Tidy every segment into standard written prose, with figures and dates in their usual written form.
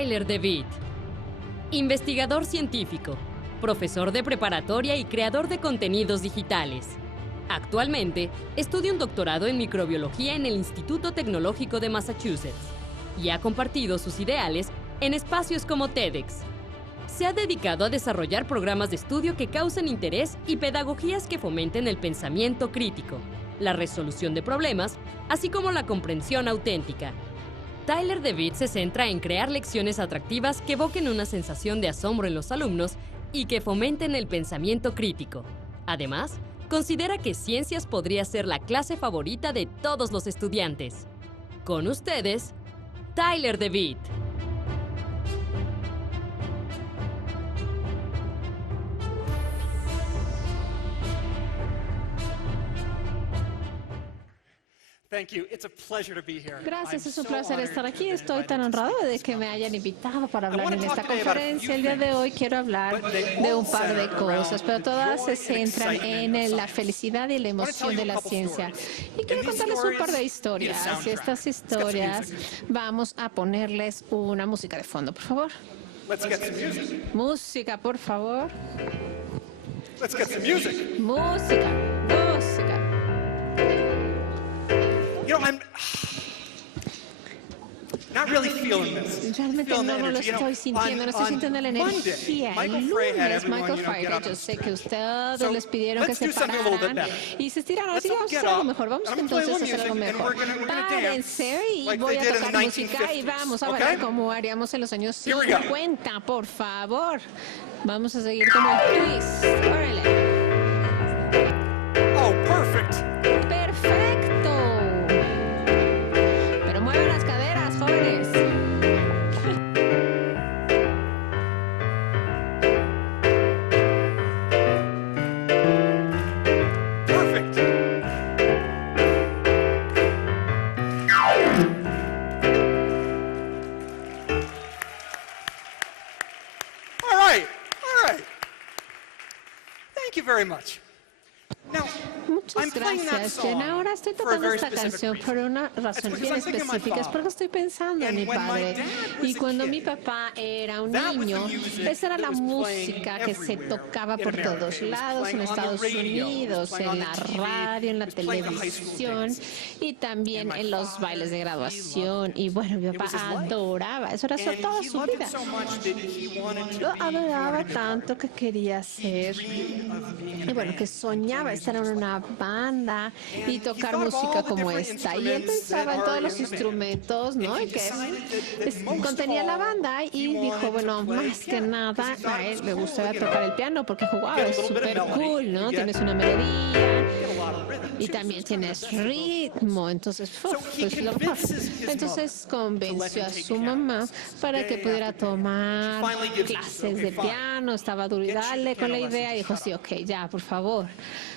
Tyler DeWitt. Investigador científico, profesor de preparatoria y creador de contenidos digitales. Actualmente, estudia un doctorado en microbiología en el Instituto Tecnológico de Massachusetts y ha compartido sus ideales en espacios como TEDx. Se ha dedicado a desarrollar programas de estudio que causen interés y pedagogías que fomenten el pensamiento crítico, la resolución de problemas, así como la comprensión auténtica. Tyler DeWitt se centra en crear lecciones atractivas que evoquen una sensación de asombro en los alumnos y que fomenten el pensamiento crítico. Además, considera que ciencias podría ser la clase favorita de todos los estudiantes. Con ustedes, Tyler DeWitt. Gracias, es un placer estar aquí. Estoy tan honrado de que me hayan invitado para hablar en esta conferencia. El día de hoy quiero hablar de un par de cosas, pero todas se centran en la felicidad y la emoción de la ciencia. Y quiero contarles un par de historias. Y estas historias vamos a ponerles una música de fondo, por favor. Música, por favor. Música, música. Realmente no lo estoy sintiendo, no estoy sintiendo la energía. El lunes, Michael Friday, yo sé que ustedes les pidieron que se pararan y se estiraron, así que vamos a hacer algo mejor. Vamos entonces a hacer algo mejor. Párense y voy a tocar música y vamos a bailar como haríamos en los años 50, por favor. Vamos a seguir como el twist. Órale. Oh, perfect. Perfecto. Pero muevan las caderas, jóvenes. Perfect. All right. All right. Thank you very much. Now, Muchas gracias, Jen. Ahora estoy tocando esta canción por una razón bien específica. Es porque estoy pensando en mi padre. Y cuando mi papá era un niño, esa era la música que se tocaba por todos lados, en Estados Unidos, en la radio, en la televisión y también en los bailes de graduación. Y bueno, mi papá adoraba. Eso era toda su vida. Lo adoraba tanto que quería ser. Y bueno, que soñaba estar en una banda y tocar música como esta. Y él pensaba en todos los instrumentos, ¿no? Y que contenía la banda y dijo, bueno, más que nada a él le gustaba tocar el piano porque jugaba, es súper cool, ¿no? Tienes una melodía y también tienes ritmo, entonces, pues lo mejor. Entonces convenció a su mamá para que pudiera tomar clases de piano, estaba duro y dale con la idea y dijo, sí, ok, ya, por favor.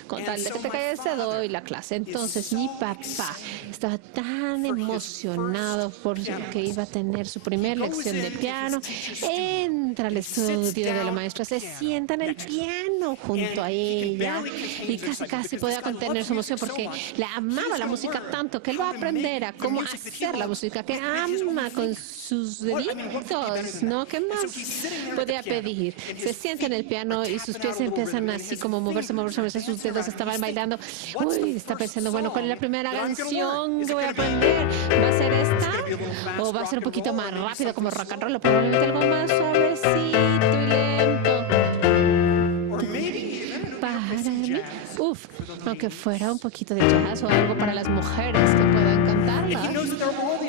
Con tal de que te calles, te doy la clase. Entonces mi papá estaba tan emocionado porque iba a tener su primera lección de piano. Entra al estudio de la maestra, se sienta en el piano junto a ella y casi podía contener su emoción porque le amaba la música tanto que él va a aprender a cómo hacer la música que ama con sus deditos, ¿no? ¿Qué más podía pedir? Se sienta en el piano y sus pies empiezan así como moverse, sus dedos estaban bailando. Uy, está pensando, bueno, ¿cuál es la primera canción que voy a aprender? ¿Va a ser esta? ¿O va a ser un poquito más rápido como rock and roll? O probablemente algo más suavecito y lento. Para mí, aunque fuera un poquito de jazz o algo para las mujeres que puedan cantarla.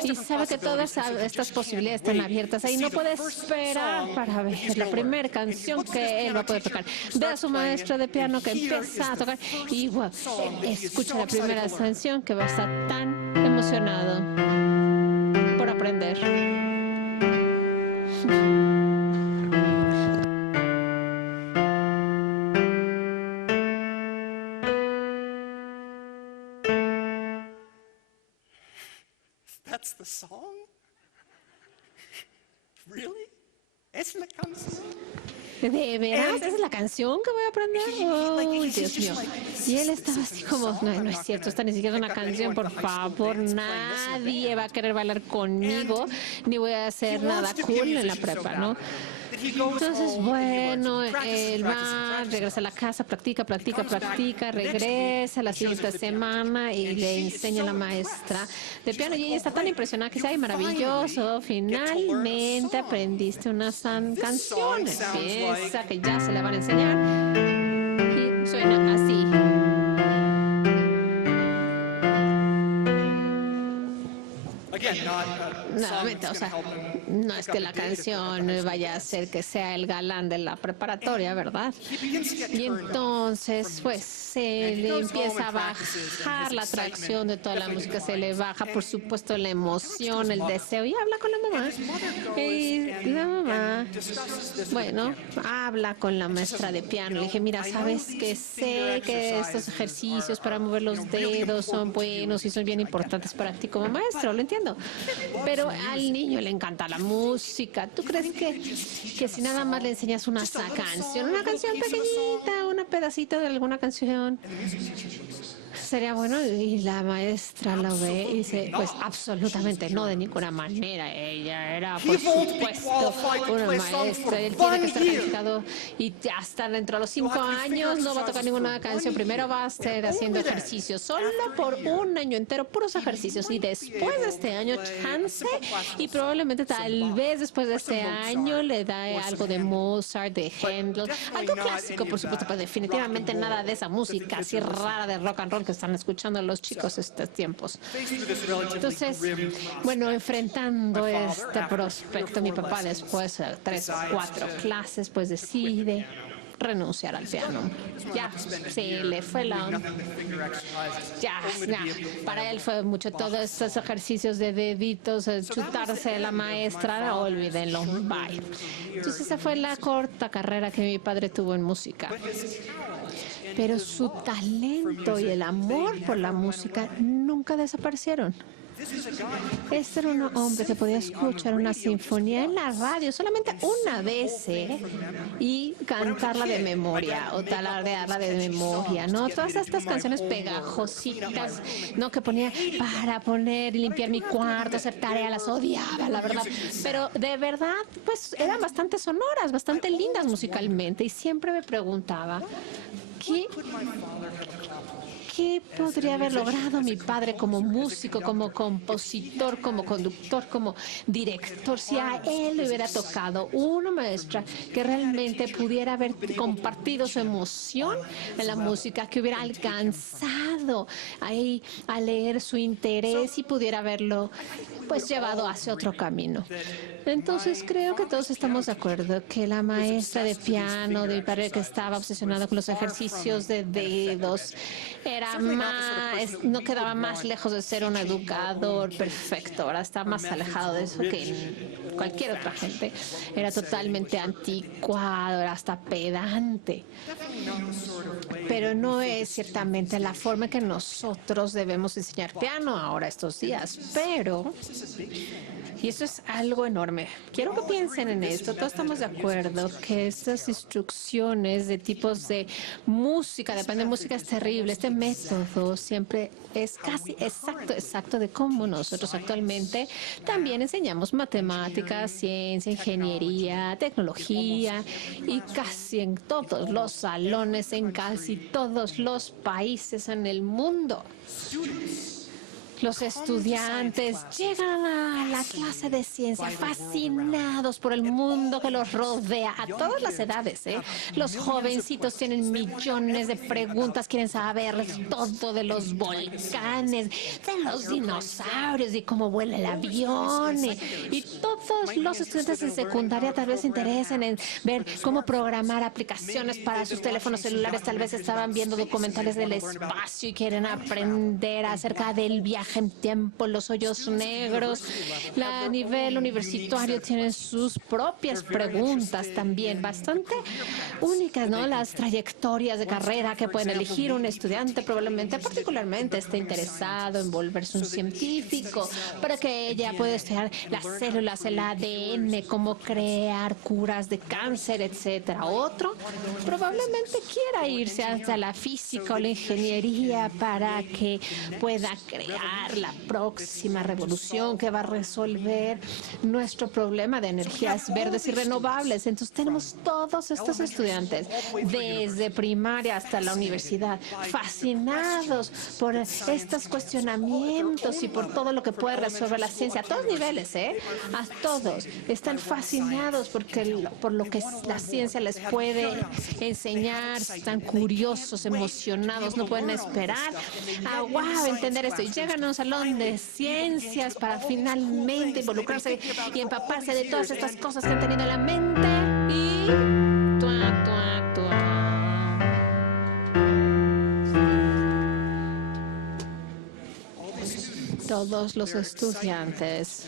Y sabe que todas estas posibilidades están abiertas ahí. No puede esperar para ver la primera canción que él va a poder tocar. Ve a su maestra de piano que empieza a tocar y wow, escucha la primera canción que va a estar tan emocionado por aprender. That's the song? Really? Es la canción. ¿De veras? ¿Esa es la canción que voy a aprender? ¡Ay, Dios mío! Y él estaba así como, no es cierto, esta ni siquiera es una canción, por favor, nadie va a querer bailar conmigo, ni voy a hacer nada cool en la prepa, ¿no? Entonces, bueno, él va, regresa a la casa, practica, regresa la siguiente semana y le enseña a la maestra de piano. Y ella está tan impresionada que dice, ¡ay, maravilloso! Finalmente aprendiste una canción. Piensa que ya se la van a enseñar y suena así. Nuevamente, o sea, no es que la canción vaya a ser que sea el galán de la preparatoria, ¿verdad? Y entonces, pues, se le empieza a bajar la atracción de toda la música, se le baja, por supuesto, la emoción, el deseo, y habla con la mamá. Y la mamá, bueno, habla con la maestra de piano. Le dije, mira, sabes que sé que estos ejercicios para mover los dedos son buenos y son bien importantes para ti como maestro, lo entiendo. Pero al niño le encanta la música. ¿Tú crees que si nada más le enseñas una canción pequeñita, una pedacito de alguna canción, sería bueno? Y la maestra lo ve y dice, pues absolutamente no, de ninguna manera. Ella era, por supuesto, una maestra. Él tiene que estar calificado y hasta dentro de los 5 años no va a tocar ninguna canción. Primero va a estar haciendo ejercicios, solo por un año entero, puros ejercicios. Y después de este año, chance, y probablemente tal vez después de este año le da algo de Mozart, de Händel, algo clásico, por supuesto, pero definitivamente nada de esa música así rara de rock and roll que están escuchando los chicos estos tiempos. Entonces, bueno, enfrentando este prospecto, mi papá después de 3 o 4 clases, pues decide renunciar al piano. Ya, se le fue la onda. Ya, para él fue mucho todos estos ejercicios de deditos, chutarse a la maestra, olvídenlo, bye. Entonces esa fue la corta carrera que mi padre tuvo en música. Pero su talento y el amor por la música nunca desaparecieron. Este era un hombre que podía escuchar una sinfonía en la radio solamente una vez y cantarla de memoria o tararearla de memoria, ¿no? Todas estas canciones pegajositas, ¿no? Que ponía para poner y limpiar mi cuarto, hacer tarea, las odiaba, la verdad. Pero de verdad, pues eran bastante sonoras, bastante lindas musicalmente y siempre me preguntaba, ¿qué podría haber logrado mi padre como músico, como compositor, como conductor, como director, si a él le hubiera tocado una maestra que realmente pudiera haber compartido su emoción en la música, que hubiera alcanzado ahí a leer su interés y pudiera haberlo pues llevado hacia otro camino? Entonces creo que todos estamos de acuerdo que la maestra de piano de mi padre, que estaba obsesionada con los ejercicios de dedos, no quedaba más lejos de ser un educador perfecto. Ahora está más alejado de eso que cualquier otra gente. Era totalmente anticuado, era hasta pedante. Pero no es ciertamente la forma en que nosotros debemos enseñar piano ahora estos días. Pero, y eso es algo enorme, quiero que piensen en esto. Todos estamos de acuerdo que estas instrucciones de tipos de música, depende de música, es terrible. Este método siempre es casi exacto de cómo nosotros actualmente también enseñamos matemáticas, ciencia, ingeniería, tecnología, y casi en todos los salones, en casi todos los países en el mundo. Los estudiantes llegan a la clase de ciencia fascinados por el mundo que los rodea a todas las edades. Los jovencitos tienen millones de preguntas, quieren saber todo de los volcanes, de los dinosaurios y cómo vuela el avión. Y todos los estudiantes en secundaria tal vez se interesen en ver cómo programar aplicaciones para sus teléfonos celulares. Tal vez estaban viendo documentales del espacio y quieren aprender acerca del viaje viaje-tiempo, los hoyos negros. A nivel universitario tienen sus propias preguntas también, bastante únicas, ¿no? Las trayectorias de carrera que pueden elegir un estudiante, probablemente particularmente esté interesado en volverse un científico, para que ella pueda estudiar las células, el ADN, cómo crear curas de cáncer, etcétera. Otro probablemente quiera irse hasta la física o la ingeniería para que pueda crear la próxima revolución que va a resolver nuestro problema de energías verdes y renovables. Entonces tenemos todos estos estudiantes desde primaria hasta la universidad fascinados por estos cuestionamientos y por todo lo que puede resolver la ciencia a todos niveles, a todos están fascinados por lo que la ciencia les puede enseñar. Están curiosos, emocionados, no pueden esperar a entender esto, y llegan a un salón de ciencias para finalmente involucrarse y empaparse de todas estas cosas que han tenido en la mente y todos los estudiantes,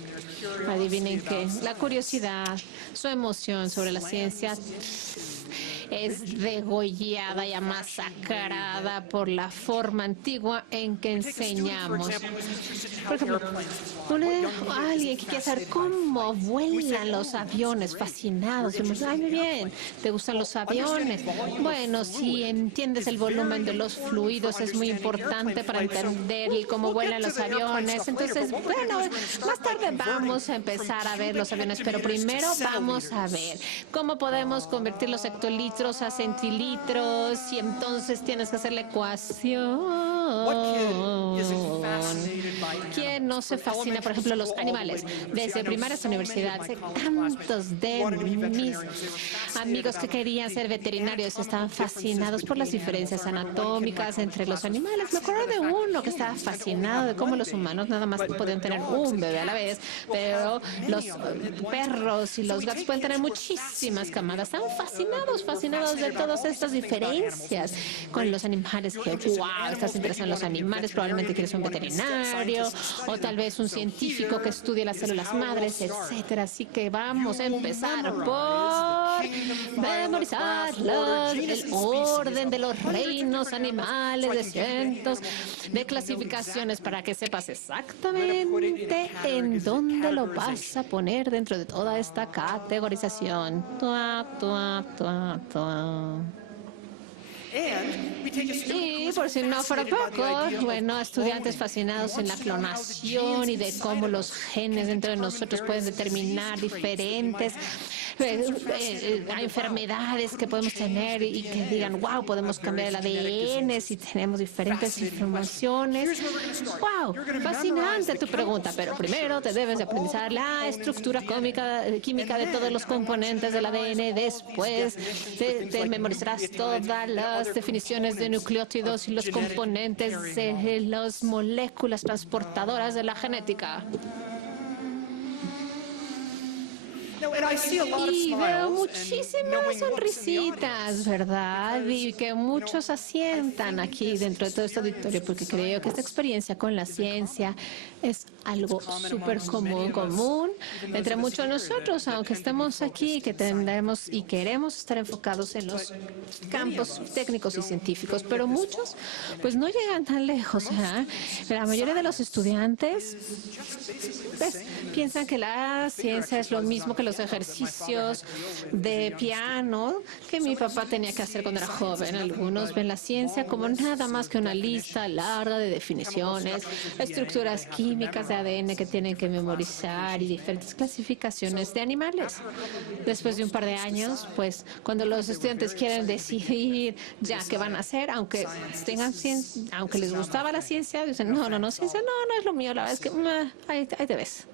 adivinen qué, la curiosidad, su emoción sobre la ciencia es degollada y masacrada por la forma antigua en que enseñamos. Por ejemplo, alguien que quiere saber cómo vuelan los aviones, fascinados. Ay, muy bien, ¿te gustan los aviones? Bueno, si entiendes el volumen de los fluidos, es muy importante para entender cómo vuelan los aviones. Entonces, bueno, más tarde vamos a empezar a ver los aviones, pero primero vamos a ver cómo podemos convertir los hectolitros a centilitros, y entonces tienes que hacer la ecuación. ¿Quién no se fascina, por ejemplo, los animales? Desde primaria hasta universidad, sé tantos de mis amigos que querían ser veterinarios estaban fascinados por las diferencias anatómicas entre los animales. Me acuerdo de uno que estaba fascinado de cómo los humanos nada más podían tener un bebé a la vez, pero los perros y los gatos pueden tener muchísimas camadas. Estaban fascinados de todas estas diferencias con los animales. Que estás interesado en los animales, probablemente quieres un veterinario o tal vez un científico que estudie las células madres, etcétera. Así que vamos a empezar por memorizar el orden de los reinos animales, de cientos de clasificaciones, para que sepas exactamente en dónde lo vas a poner dentro de toda esta categorización. Y por si no fuera poco, bueno, estudiantes fascinados en la clonación y de cómo los genes dentro de nosotros pueden determinar diferentes enfermedades que podemos tener, y que digan, wow, podemos cambiar el ADN si tenemos diferentes informaciones. Wow, fascinante tu pregunta, pero primero te debes de aprender la estructura química de todos los componentes del ADN. Después te memorizarás todas las definiciones de nucleótidos y los componentes de las moléculas transportadoras de la genética. Y veo muchísimas sonrisitas, ¿verdad? Y que muchos asientan aquí dentro de todo este auditorio, porque creo que esta experiencia con la ciencia es algo súper común entre muchos de nosotros, aunque estemos aquí, que tendremos y queremos estar enfocados en los campos técnicos y científicos, pero muchos pues no llegan tan lejos. La mayoría de los estudiantes piensan que la ciencia es lo mismo que los ejercicios de piano que mi papá tenía que hacer cuando era joven. Algunos ven la ciencia como nada más que una lista larga de definiciones, estructuras químicas de ADN que tienen que memorizar y diferentes clasificaciones de animales. Después de un par de años, pues cuando los estudiantes quieren decidir ya qué van a hacer, aunque tengan ciencia, aunque les gustaba la ciencia, dicen, no, ciencia no es lo mío, la verdad es que ahí te ves. inglés.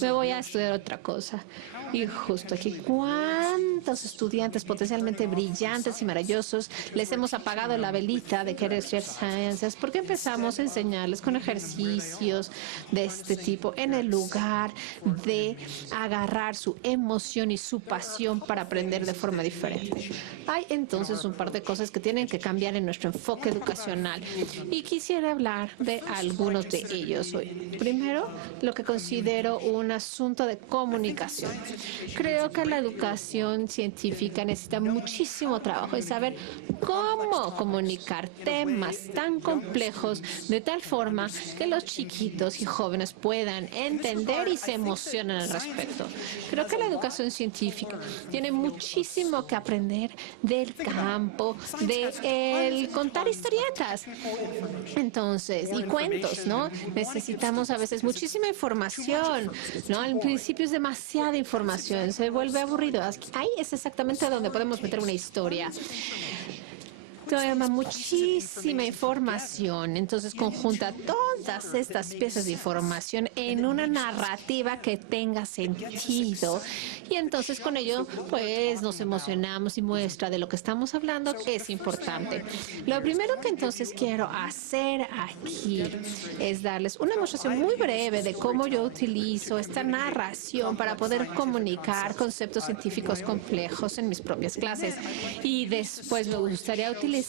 Me voy a estudiar otra cosa. Y justo aquí, ¿cuántos estudiantes potencialmente brillantes y maravillosos les hemos apagado la velita de querer estudiar ciencias? Porque empezamos a enseñarles con ejercicios de este tipo en el lugar de agarrar su emoción y su pasión para aprender de forma diferente. Hay entonces un par de cosas que tienen que cambiar en nuestro enfoque educacional y quisiera hablar de algunos de ellos hoy. Primero, lo que considero un asunto de comunicación. Creo que la educación científica necesita muchísimo trabajo en saber cómo comunicar temas tan complejos de tal forma que los chiquitos y jóvenes puedan entender y se emocionen al respecto. Creo que la educación científica tiene muchísimo que aprender del campo, de el contar historietas. Entonces, y cuentos, ¿no? Necesitamos a veces muchísima información, ¿no? Al principio es demasiada información, se vuelve aburrido. Ahí es exactamente donde podemos meter una historia. Toma muchísima información, entonces conjunta todas estas piezas de información en una narrativa que tenga sentido y entonces con ello pues nos emocionamos y muestra de lo que estamos hablando que es importante. Lo primero que entonces quiero hacer aquí es darles una demostración muy breve de cómo yo utilizo esta narración para poder comunicar conceptos científicos complejos en mis propias clases y después me gustaría utilizar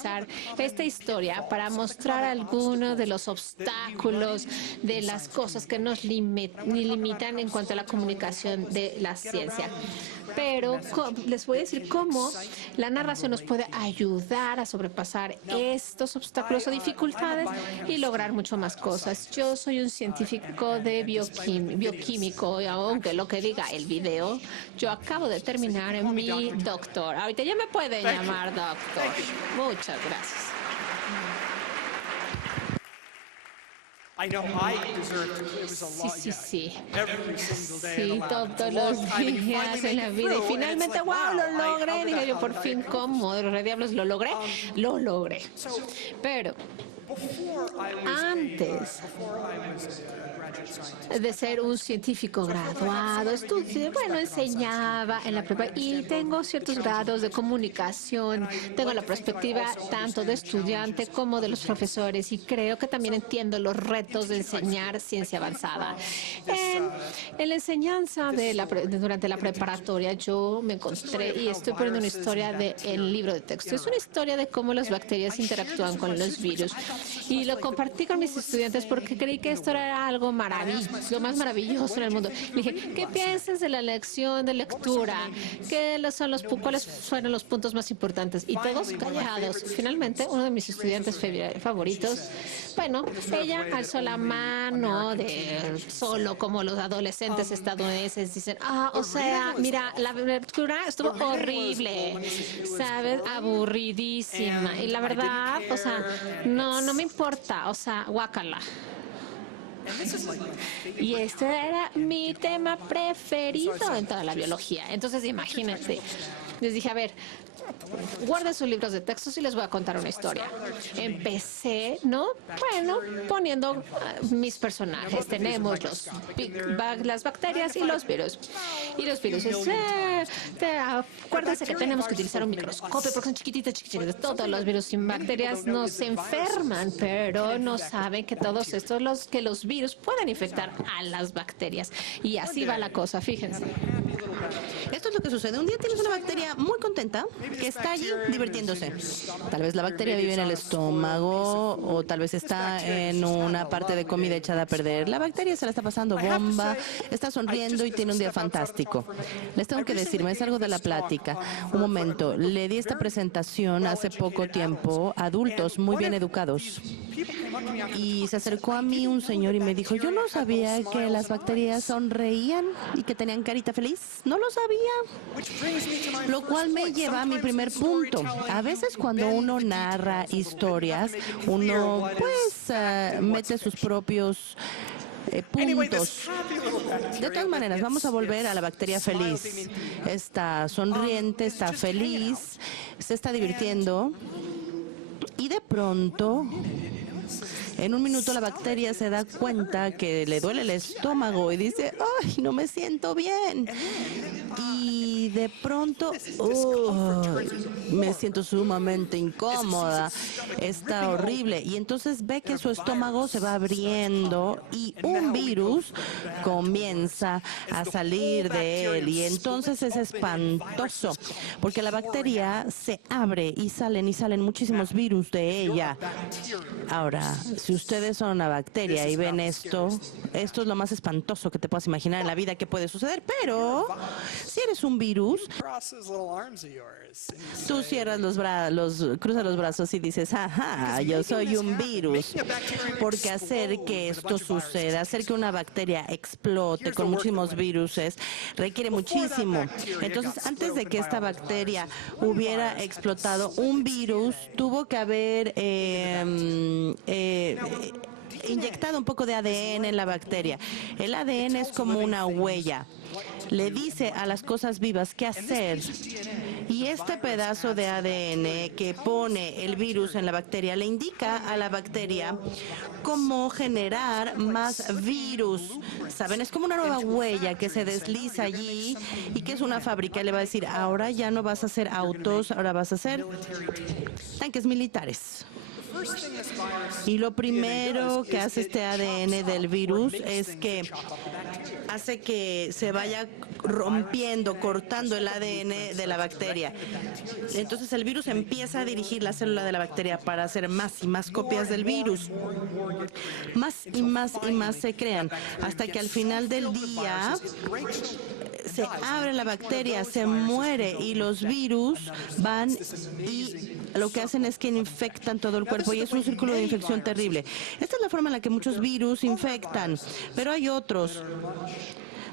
esta historia para mostrar algunos de los obstáculos, de las cosas que nos limitan en cuanto a la comunicación de la ciencia. Pero les voy a decir cómo la narración nos puede ayudar a sobrepasar estos obstáculos o dificultades y lograr mucho más cosas. Yo soy un científico de bioquímico, y aunque lo que diga el video, yo acabo de terminar mi doctor. Ahorita ya me pueden llamar doctor. Muchas gracias. Sí, todos los días en la vida. Y finalmente, wow, lo logré. Dije yo, por fin, ¿cómo? ¿De diablos lo logré? Lo logré. Pero antes de ser un científico graduado, enseñaba en la prepa y tengo ciertos grados de comunicación, tengo la perspectiva tanto de estudiante como de los profesores y creo que también entiendo los retos de enseñar ciencia avanzada. En la enseñanza durante la preparatoria yo me encontré y estoy poniendo una historia del libro de texto. Es una historia de cómo las bacterias interactúan con los virus y lo compartí con mis estudiantes porque creí que esto era algo maravilloso, lo más maravilloso en el mundo. Dije, ¿qué piensas de la lección de lectura? ¿Cuáles fueron los puntos más importantes? Y todos callados. Finalmente, uno de mis estudiantes favoritos, ella alzó la mano solo como los adolescentes estadounidenses dicen, mira, la lectura estuvo horrible, ¿sabes? Aburridísima. Y la verdad, no me importa, guácala. Y este era mi tema preferido en toda la biología. Entonces, imagínense, les dije, a ver, guarden sus libros de textos y les voy a contar una historia. Empecé, poniendo mis personajes. Tenemos las bacterias y los virus. Y los virus, acuérdense que tenemos que utilizar un microscopio porque son chiquititos. Todos los virus y bacterias nos enferman, pero no saben que todos que los virus pueden infectar a las bacterias. Y así va la cosa, fíjense. Esto es lo que sucede. Un día tienes una bacteria muy contenta que está allí divirtiéndose. Tal vez la bacteria vive en el estómago o tal vez está en una parte de comida echada a perder. La bacteria se la está pasando bomba, está sonriendo y tiene un día fantástico. Les tengo que decir, me salgo de la plática. Un momento, le di esta presentación hace poco tiempo a adultos muy bien educados. Y se acercó a mí un señor y me dijo, yo no sabía que las bacterias sonreían y que tenían carita feliz. No lo sabía. Lo cual me lleva a mi primer punto. A veces cuando uno narra historias, uno mete sus propios puntos. De todas maneras, vamos a volver a la bacteria feliz. Está sonriente, está feliz, se está divirtiendo y de pronto En un minuto la bacteria se da cuenta que le duele el estómago y dice, ¡ay, no me siento bien! Y de pronto, me siento sumamente incómoda, está horrible. Y entonces ve que su estómago se va abriendo y un virus comienza a salir de él. Y entonces es espantoso, porque la bacteria se abre y salen muchísimos virus de ella. Ahora, si ustedes son una bacteria y ven esto es lo más espantoso que te puedas imaginar en la vida que puede suceder. Pero si eres un virus, tú cierras cruzas los brazos y dices, ajá, yo soy un virus. Porque hacer que esto suceda, hacer que una bacteria explote con muchísimos virus requiere muchísimo. Entonces, antes de que esta bacteria hubiera explotado, un virus tuvo que haber inyectado un poco de ADN en la bacteria. El ADN es como una huella. Le dice a las cosas vivas qué hacer. Y este pedazo de ADN que pone el virus en la bacteria le indica a la bacteria cómo generar más virus. ¿Saben? Es como una nueva huella que se desliza allí y que es una fábrica. Le va a decir, ahora ya no vas a hacer autos, ahora vas a hacer tanques militares. Y lo primero que hace este ADN del virus es que hace que se vaya rompiendo, cortando el ADN de la bacteria. Entonces el virus empieza a dirigir la célula de la bacteria para hacer más y más copias del virus. Más y más y más se crean, hasta que al final del día se abre la bacteria, se muere y los virus van y lo que hacen es que infectan todo el cuerpo y es un círculo de infección terrible. Esta es la forma en la que muchos virus infectan, pero hay otros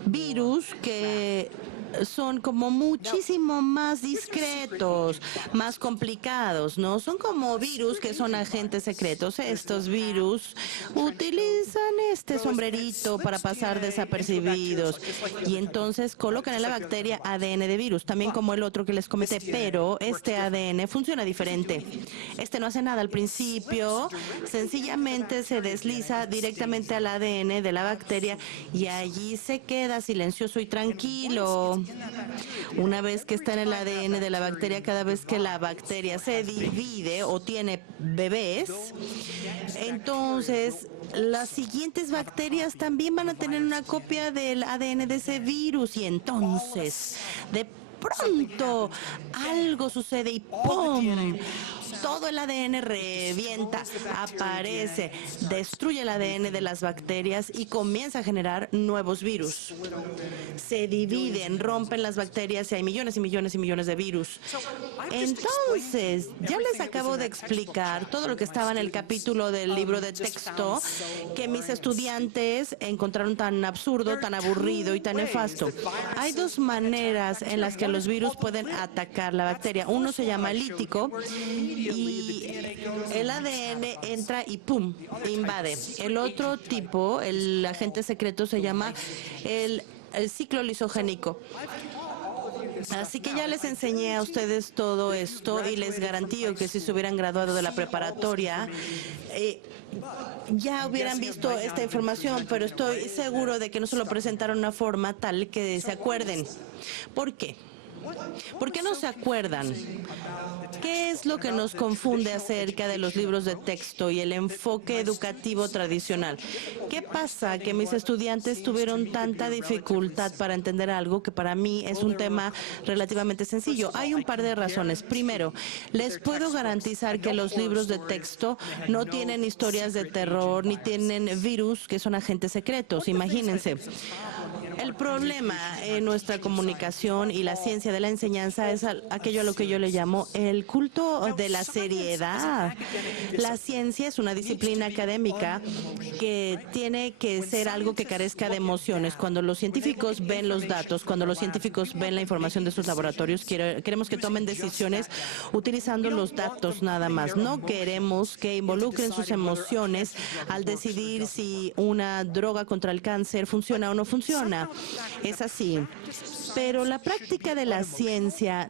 virus que son como muchísimo más discretos, más complicados, ¿no? Son como virus que son agentes secretos. Estos virus utilizan este sombrerito para pasar desapercibidos y entonces colocan en la bacteria ADN de virus, también como el otro que les comenté, pero este ADN funciona diferente. Este no hace nada al principio, sencillamente se desliza directamente al ADN de la bacteria y allí se queda silencioso y tranquilo. Una vez que está en el ADN de la bacteria, cada vez que la bacteria se divide o tiene bebés, entonces las siguientes bacterias también van a tener una copia del ADN de ese virus y entonces de pronto algo sucede y ¡pum! Todo el ADN revienta, aparece, destruye el ADN de las bacterias y comienza a generar nuevos virus. Se dividen, rompen las bacterias y hay millones y millones y millones de virus. Entonces, ya les acabo de explicar todo lo que estaba en el capítulo del libro de texto que mis estudiantes encontraron tan absurdo, tan aburrido y tan nefasto. Hay dos maneras en las que los virus pueden atacar la bacteria. Uno se llama lítico y el ADN entra y ¡pum! Invade. El otro tipo, el agente secreto, se llama el ciclo lisogénico. Así que ya les enseñé a ustedes todo esto y les garantizo que si se hubieran graduado de la preparatoria, ya hubieran visto esta información, pero estoy seguro de que no se lo presentaron de una forma tal que se acuerden. ¿Por qué? ¿Por qué no se acuerdan? ¿Qué es lo que nos confunde acerca de los libros de texto y el enfoque educativo tradicional? ¿Qué pasa que mis estudiantes tuvieron tanta dificultad para entender algo que para mí es un tema relativamente sencillo? Hay un par de razones. Primero, les puedo garantizar que los libros de texto no tienen historias de terror ni tienen virus que son agentes secretos. Imagínense. El problema en nuestra comunicación y la ciencia de la enseñanza es aquello a lo que yo le llamo el culto de la seriedad. La ciencia es una disciplina académica que tiene que ser algo que carezca de emociones. Cuando los científicos ven los datos, cuando los científicos ven la información de sus laboratorios, queremos que tomen decisiones utilizando los datos nada más. No queremos que involucren sus emociones al decidir si una droga contra el cáncer funciona o no funciona. Es así. pero la práctica de la ciencia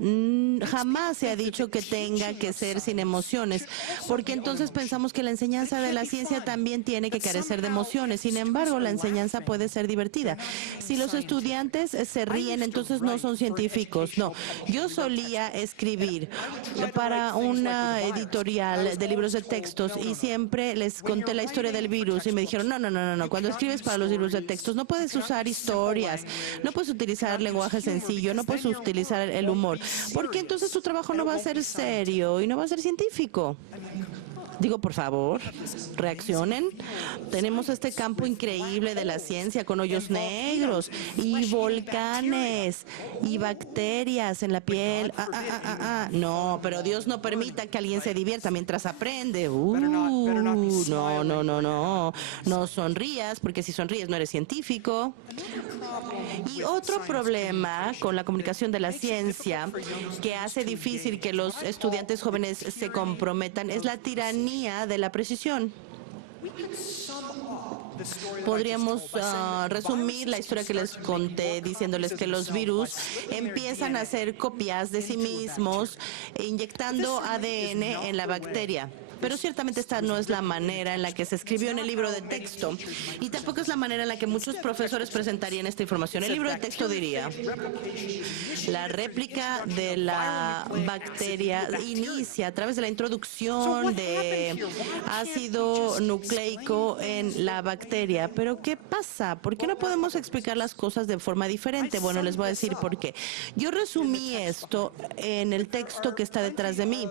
jamás se ha dicho que tenga que ser sin emociones, porque entonces pensamos que la enseñanza de la ciencia también tiene que carecer de emociones. Sin embargo, la enseñanza puede ser divertida. Si los estudiantes se ríen, entonces no son científicos. No, yo solía escribir para una editorial de libros de textos y siempre les conté la historia del virus y me dijeron, no, cuando escribes para los libros de textos no puedes usar historias, no puedes utilizar lenguaje sencillo, no puedes utilizar el humor, porque entonces tu trabajo no va a ser serio y no va a ser científico. Digo, por favor, reaccionen. Tenemos este campo increíble de la ciencia con hoyos negros y volcanes y bacterias en la piel. No, pero Dios no permita que alguien se divierta mientras aprende. No sonrías, porque si sonríes no eres científico. Y otro problema con la comunicación de la ciencia que hace difícil que los estudiantes jóvenes se comprometan es la tiranía de la precisión. Podríamos resumir la historia que les conté diciéndoles que los virus empiezan a hacer copias de sí mismos inyectando ADN en la bacteria. Pero ciertamente esta no es la manera en la que se escribió en el libro de texto y tampoco es la manera en la que muchos profesores presentarían esta información. El libro de texto diría, la réplica de la bacteria inicia a través de la introducción de ácido nucleico en la bacteria. Pero ¿qué pasa? ¿Por qué no podemos explicar las cosas de forma diferente? Bueno, les voy a decir por qué. Yo resumí esto en el texto que está detrás de mí.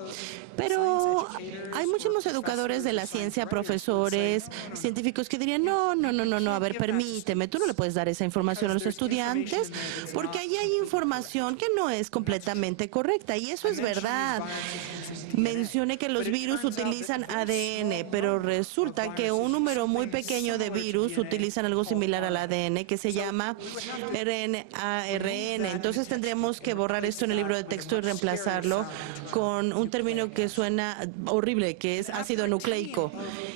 Pero hay muchísimos educadores de la ciencia, profesores, científicos que dirían, no, a ver, permíteme, tú no le puedes dar esa información a los estudiantes porque ahí hay información que no es completamente correcta y eso es verdad. Mencioné que los virus utilizan ADN, pero resulta que un número muy pequeño de virus utilizan algo similar al ADN que se llama RNA-ARN. Entonces tendríamos que borrar esto en el libro de texto y reemplazarlo con un término que suena horrible, que es ácido nucleico.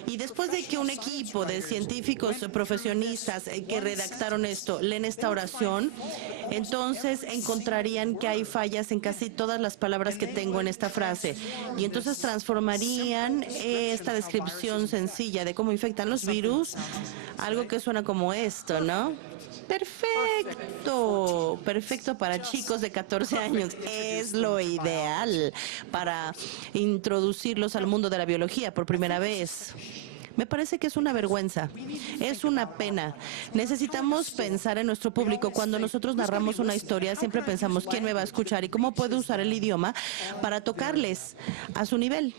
Y después de que un equipo de científicos profesionistas que redactaron esto leen esta oración, entonces encontrarían que hay fallas en casi todas las palabras que tengo en esta frase. Y entonces transformarían esta descripción sencilla de cómo infectan los virus, algo que suena como esto, ¿no? Perfecto, perfecto para chicos de 14 años. Es lo ideal para introducirlos al mundo de la biología por primera vez. Me parece que es una vergüenza, es una pena. Necesitamos pensar en nuestro público. Cuando nosotros narramos una historia, siempre pensamos quién me va a escuchar y cómo puedo usar el idioma para tocarles a su nivel.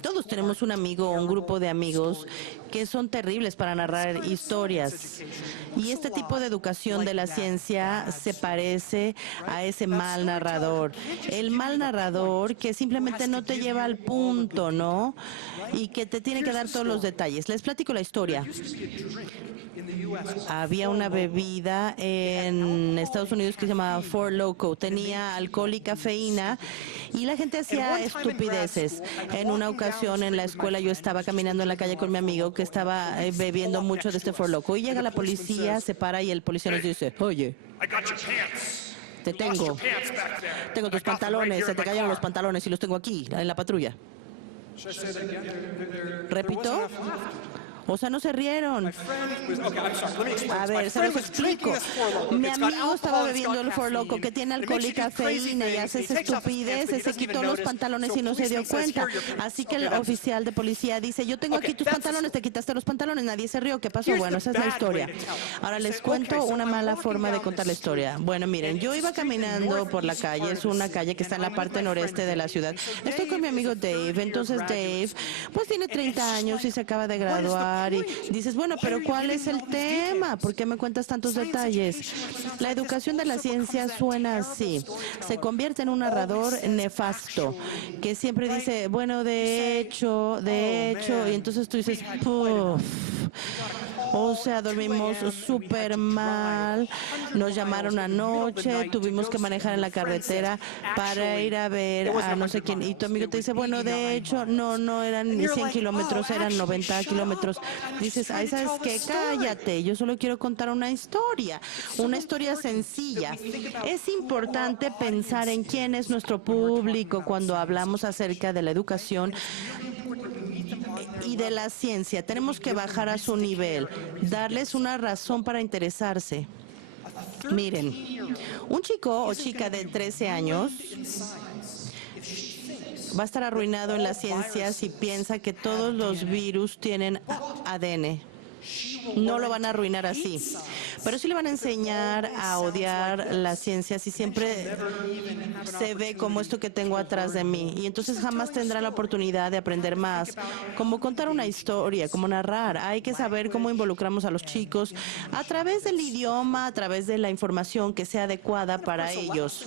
Todos tenemos un amigo o un grupo de amigos que son terribles para narrar historias. Y este tipo de educación de la ciencia se parece a ese mal narrador. El mal narrador que simplemente no te lleva al punto, ¿no? Y que te tiene que dar todos los detalles. Les platico la historia. Había una bebida en Estados Unidos que se llamaba Four Loko. Tenía alcohol y cafeína y la gente hacía estupideces. En una ocasión en la escuela yo estaba caminando en la calle con mi amigo que estaba bebiendo mucho de este Four Loko y llega la policía, se para y el policía nos dice, oye, te tengo tus pantalones, se te cayeron los pantalones y los tengo aquí, en la patrulla. ¿Repito? O sea, no se rieron. A ver, se los explico. Mi amigo estaba bebiendo el Four Loko que tiene alcohol y cafeína y hace esa estupidez, se quitó los pantalones y no se dio cuenta. Así que el oficial de policía dice, yo tengo aquí tus pantalones, te quitaste los pantalones, nadie se rió. ¿Qué pasó? Bueno, esa es la historia. Ahora les cuento una mala forma de contar la historia. Bueno, miren, yo iba caminando por la calle, es una calle que está en la parte noreste de la ciudad. Estoy con mi amigo Dave, entonces Dave, pues tiene 30 años y se acaba de graduar. Y dices, bueno, pero ¿cuál es el tema? ¿Por qué me cuentas tantos detalles? La educación de la ciencia suena así. Se convierte en un narrador nefasto, que siempre dice, bueno, de hecho, y entonces tú dices, puff. O sea, dormimos súper mal, nos llamaron anoche, tuvimos que manejar en la carretera para ir a ver a no sé quién. Y tu amigo te dice, bueno, de hecho, no eran ni 100 kilómetros, eran 90 kilómetros. Dices, ay, ¿sabes qué? Cállate, yo solo quiero contar una historia sencilla. Es importante pensar en quién es nuestro público cuando hablamos acerca de la educación y de la ciencia. Tenemos que bajar a su nivel, darles una razón para interesarse. Miren, un chico o chica de 13 años va a estar arruinado en la ciencia si piensa que todos los virus tienen ADN. No lo van a arruinar así, pero sí le van a enseñar a odiar la ciencia si siempre se ve como esto que tengo atrás de mí, y entonces jamás tendrá la oportunidad de aprender más, como contar una historia, como narrar. Hay que saber cómo involucramos a los chicos a través del idioma, a través de la información que sea adecuada para ellos.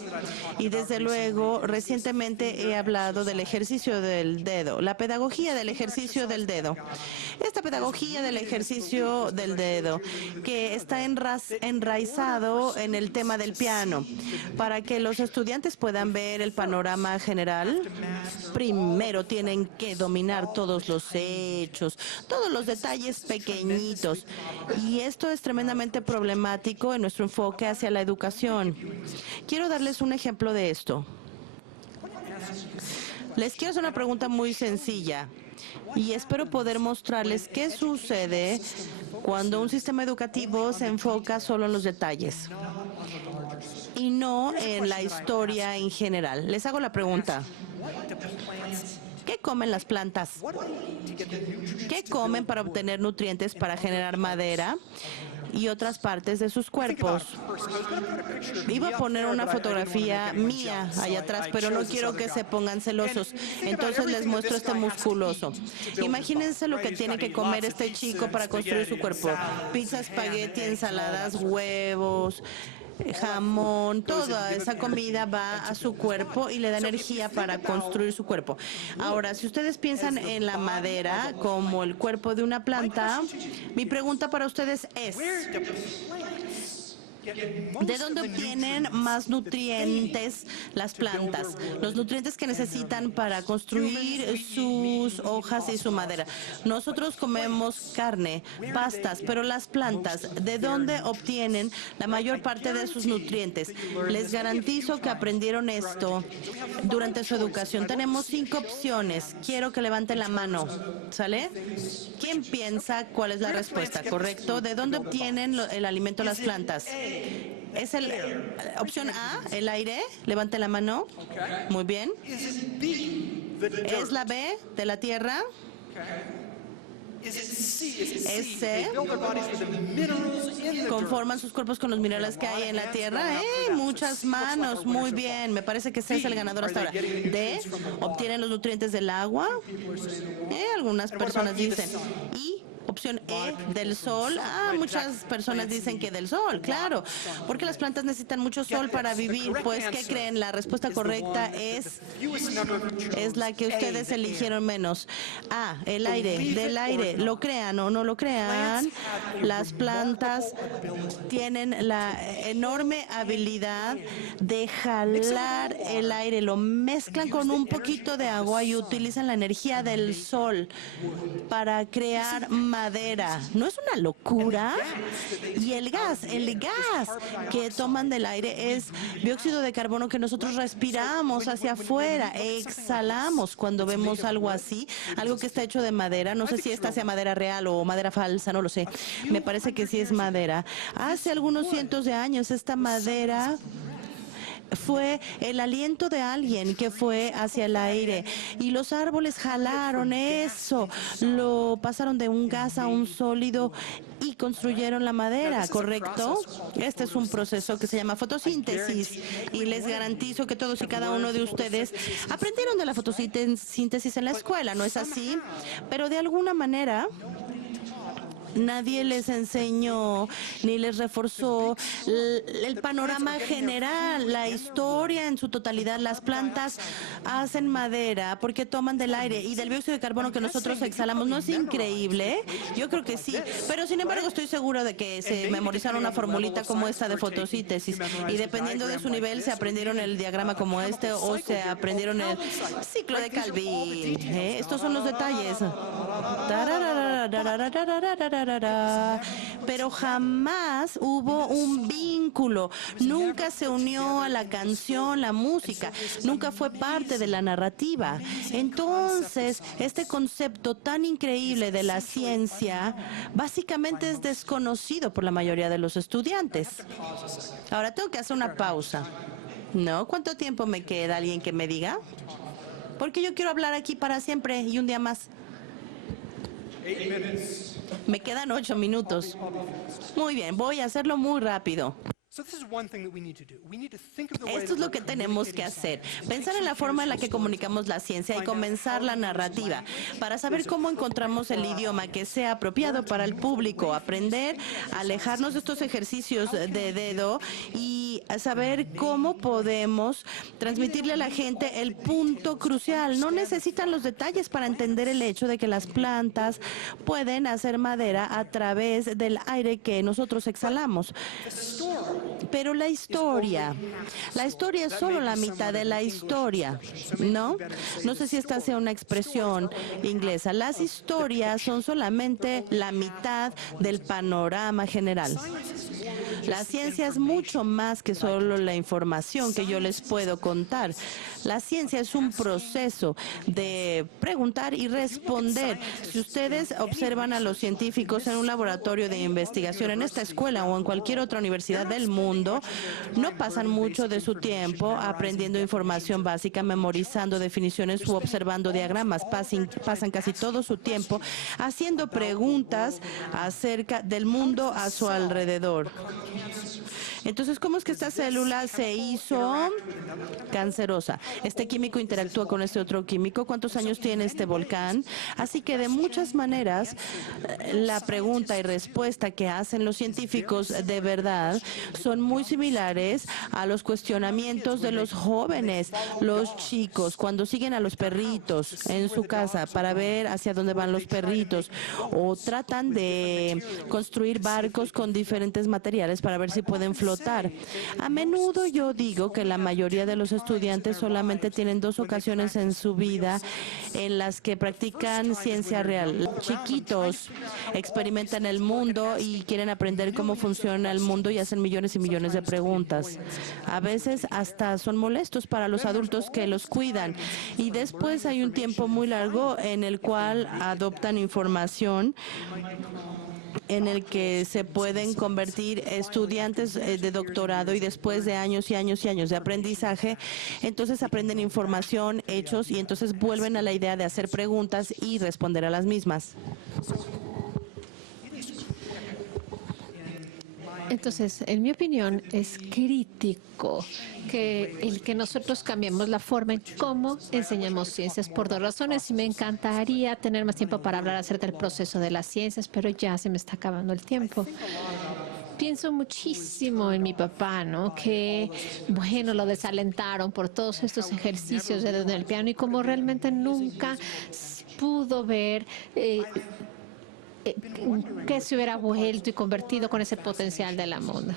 Y desde luego, recientemente he hablado del ejercicio del dedo, la pedagogía del ejercicio del dedo. Esta pedagogía del ejercicio del dedo, que está enraizado en el tema del piano. Para que los estudiantes puedan ver el panorama general, primero tienen que dominar todos los hechos, todos los detalles pequeñitos. Y esto es tremendamente problemático en nuestro enfoque hacia la educación. Quiero darles un ejemplo de esto. Les quiero hacer una pregunta muy sencilla y espero poder mostrarles qué sucede cuando un sistema educativo se enfoca solo en los detalles y no en la historia en general. Les hago la pregunta. ¿Qué comen las plantas? ¿Qué comen para obtener nutrientes para generar madera y otras partes de sus cuerpos? Iba a poner una fotografía mía allá atrás, pero no quiero que se pongan celosos. Entonces les muestro este musculoso. Imagínense lo que tiene que comer este chico para construir su cuerpo. Pizza, espagueti, ensaladas, huevos, jamón, toda esa comida va a su cuerpo y le da energía para construir su cuerpo. Ahora, si ustedes piensan en la madera como el cuerpo de una planta, mi pregunta para ustedes es, ¿de dónde obtienen más nutrientes las plantas? Los nutrientes que necesitan para construir sus hojas y su madera. Nosotros comemos carne, pastas, pero las plantas, ¿de dónde obtienen la mayor parte de sus nutrientes? Les garantizo que aprendieron esto durante su educación. Tenemos 5 opciones. Quiero que levanten la mano. ¿Sale? ¿Quién piensa cuál es la respuesta? ¿Correcto? ¿De dónde obtienen el alimento las plantas? ¿Es opción A, el aire? Levante la mano. Muy bien. ¿Es la B, de la tierra? ¿Es C? ¿Conforman sus cuerpos con los minerales que hay en la tierra? Muchas manos. Muy bien. Me parece que C es el ganador hasta ahora. D, ¿obtienen los nutrientes del agua? Algunas personas dicen. Y opción E, del sol. Muchas personas dicen que del sol, claro, porque las plantas necesitan mucho sol para vivir. Pues, ¿qué creen? La respuesta correcta es la que ustedes eligieron menos. El aire, del aire. Lo crean o no lo crean, las plantas tienen la enorme habilidad de jalar el aire, lo mezclan con un poquito de agua y utilizan la energía del sol para crear madera. ¿No es una locura? Y el gas que toman del aire es dióxido de carbono que nosotros respiramos hacia afuera, exhalamos cuando vemos algo así, algo que está hecho de madera. No sé si esta sea madera real o madera falsa, no lo sé. Me parece que sí es madera. Hace algunos cientos de años esta madera fue el aliento de alguien que fue hacia el aire y los árboles jalaron eso, lo pasaron de un gas a un sólido y construyeron la madera, ¿correcto? Este es un proceso que se llama fotosíntesis y les garantizo que todos y cada uno de ustedes aprendieron de la fotosíntesis en la escuela, ¿no es así? Pero de alguna manera nadie les enseñó ni les reforzó el panorama general, la historia en su totalidad. Las plantas hacen madera porque toman del aire y del dióxido de carbono que nosotros exhalamos. ¿No es increíble? Yo creo que sí, pero sin embargo estoy seguro de que se memorizaron una formulita como esta de fotosíntesis y dependiendo de su nivel se aprendieron el diagrama como este o se aprendieron el ciclo de Calvin. Estos son los detalles. Pero jamás hubo un vínculo, nunca se unió a la canción, la música, nunca fue parte de la narrativa. Entonces, este concepto tan increíble de la ciencia básicamente es desconocido por la mayoría de los estudiantes. Ahora tengo que hacer una pausa. ¿No? ¿Cuánto tiempo me queda? ¿Alguien que me diga? Porque yo quiero hablar aquí para siempre y un día más. Me quedan 8 minutos. Muy bien, voy a hacerlo muy rápido. Esto es lo que tenemos que hacer. Pensar en la forma en la que comunicamos la ciencia y comenzar la narrativa para saber cómo encontramos el idioma que sea apropiado para el público, aprender a alejarnos de estos ejercicios de dedo y a saber cómo podemos transmitirle a la gente el punto crucial. No necesitan los detalles para entender el hecho de que las plantas pueden hacer madera a través del aire que nosotros exhalamos. Pero la historia es solo la mitad de la historia, ¿no? No sé si esta sea una expresión inglesa. Las historias son solamente la mitad del panorama general. La ciencia es mucho más que solo la información que yo les puedo contar. La ciencia es un proceso de preguntar y responder. Si ustedes observan a los científicos en un laboratorio de investigación en esta escuela o en cualquier otra universidad del mundo, no pasan mucho de su tiempo aprendiendo información básica, memorizando definiciones u observando diagramas. Pasan casi todo su tiempo haciendo preguntas acerca del mundo a su alrededor. Entonces, ¿cómo es que esta célula se hizo cancerosa? Este químico interactúa con este otro químico. ¿Cuántos años tiene este volcán? Así que de muchas maneras, la pregunta y respuesta que hacen los científicos de verdad son muy similares a los cuestionamientos de los jóvenes, los chicos, cuando siguen a los perritos en su casa para ver hacia dónde van los perritos o tratan de construir barcos con diferentes materiales para ver si pueden flotar. A menudo yo digo que la mayoría de los estudiantes solamente tienen 2 ocasiones en su vida en las que practican ciencia real. Chiquitos experimentan el mundo y quieren aprender cómo funciona el mundo y hacen millones y millones de preguntas. A veces hasta son molestos para los adultos que los cuidan. Y después hay un tiempo muy largo en el cual adoptan información en el que se pueden convertir estudiantes de doctorado y después de años y años y años de aprendizaje, entonces aprenden información, hechos y entonces vuelven a la idea de hacer preguntas y responder a las mismas. Entonces, en mi opinión, es crítico que nosotros cambiemos la forma en cómo enseñamos ciencias por 2 razones. Y me encantaría tener más tiempo para hablar acerca del proceso de las ciencias, pero ya se me está acabando el tiempo. Pienso muchísimo en mi papá, ¿no? Que, bueno, lo desalentaron por todos estos ejercicios de el piano y como realmente nunca pudo ver que se hubiera vuelto y convertido con ese potencial de la moda.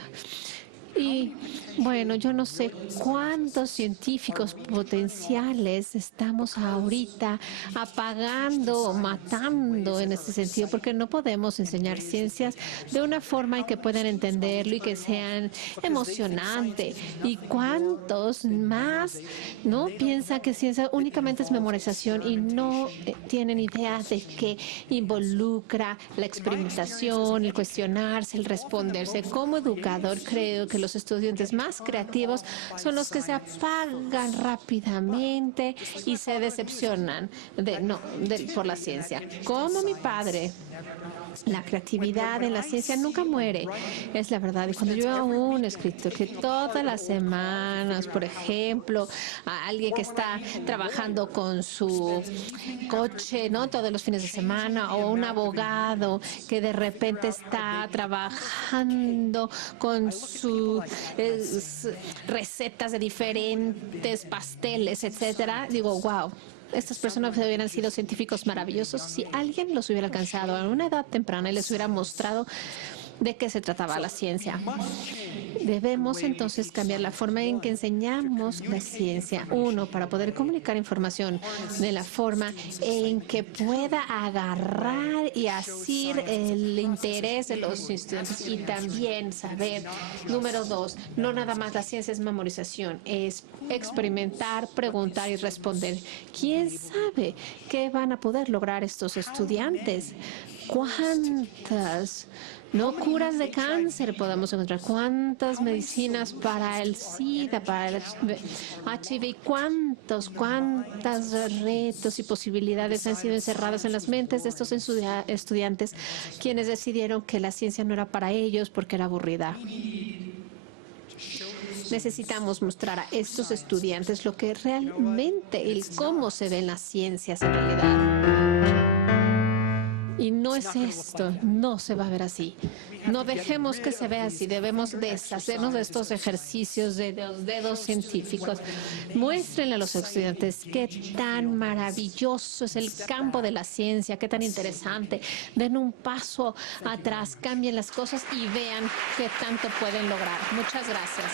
Y bueno, yo no sé cuántos científicos potenciales estamos ahorita apagando o matando en ese sentido, porque no podemos enseñar ciencias de una forma en que puedan entenderlo y que sean emocionante. Y cuántos más no piensan que ciencia únicamente es memorización y no tienen idea de que involucra la experimentación, el cuestionarse, el responderse. Como educador, creo que los estudiantes más más creativos son los que se apagan rápidamente y se decepcionan por la ciencia. Como mi padre. La creatividad en la ciencia nunca muere, es la verdad. Y cuando yo veo a un escritor que todas las semanas, por ejemplo, a alguien que está trabajando con su coche, ¿no? Todos los fines de semana, o un abogado que de repente está trabajando con sus recetas de diferentes pasteles, etcétera, digo, wow. Estas personas hubieran sido científicos maravillosos si alguien los hubiera alcanzado a una edad temprana y les hubiera mostrado de qué se trataba la ciencia. Debemos entonces cambiar la forma en que enseñamos la ciencia. Uno, para poder comunicar información de la forma en que pueda agarrar y asir el interés de los estudiantes y también saber. Número dos, no nada más la ciencia es memorización, es experimentar, preguntar y responder. ¿Quién sabe qué van a poder lograr estos estudiantes? ¿Cuántas curas de cáncer podemos encontrar? ¿Cuántas medicinas para el SIDA, para el HIV? ¿Cuántos retos y posibilidades han sido encerrados en las mentes de estos estudiantes quienes decidieron que la ciencia no era para ellos porque era aburrida? Necesitamos mostrar a estos estudiantes lo que realmente, cómo se ven las ciencias en realidad. Y no es esto, no se va a ver así. No dejemos que se vea así. Debemos deshacernos de estos ejercicios de los dedos científicos. Muéstrenle a los estudiantes qué tan maravilloso es el campo de la ciencia, qué tan interesante. Den un paso atrás, cambien las cosas y vean qué tanto pueden lograr. Muchas gracias.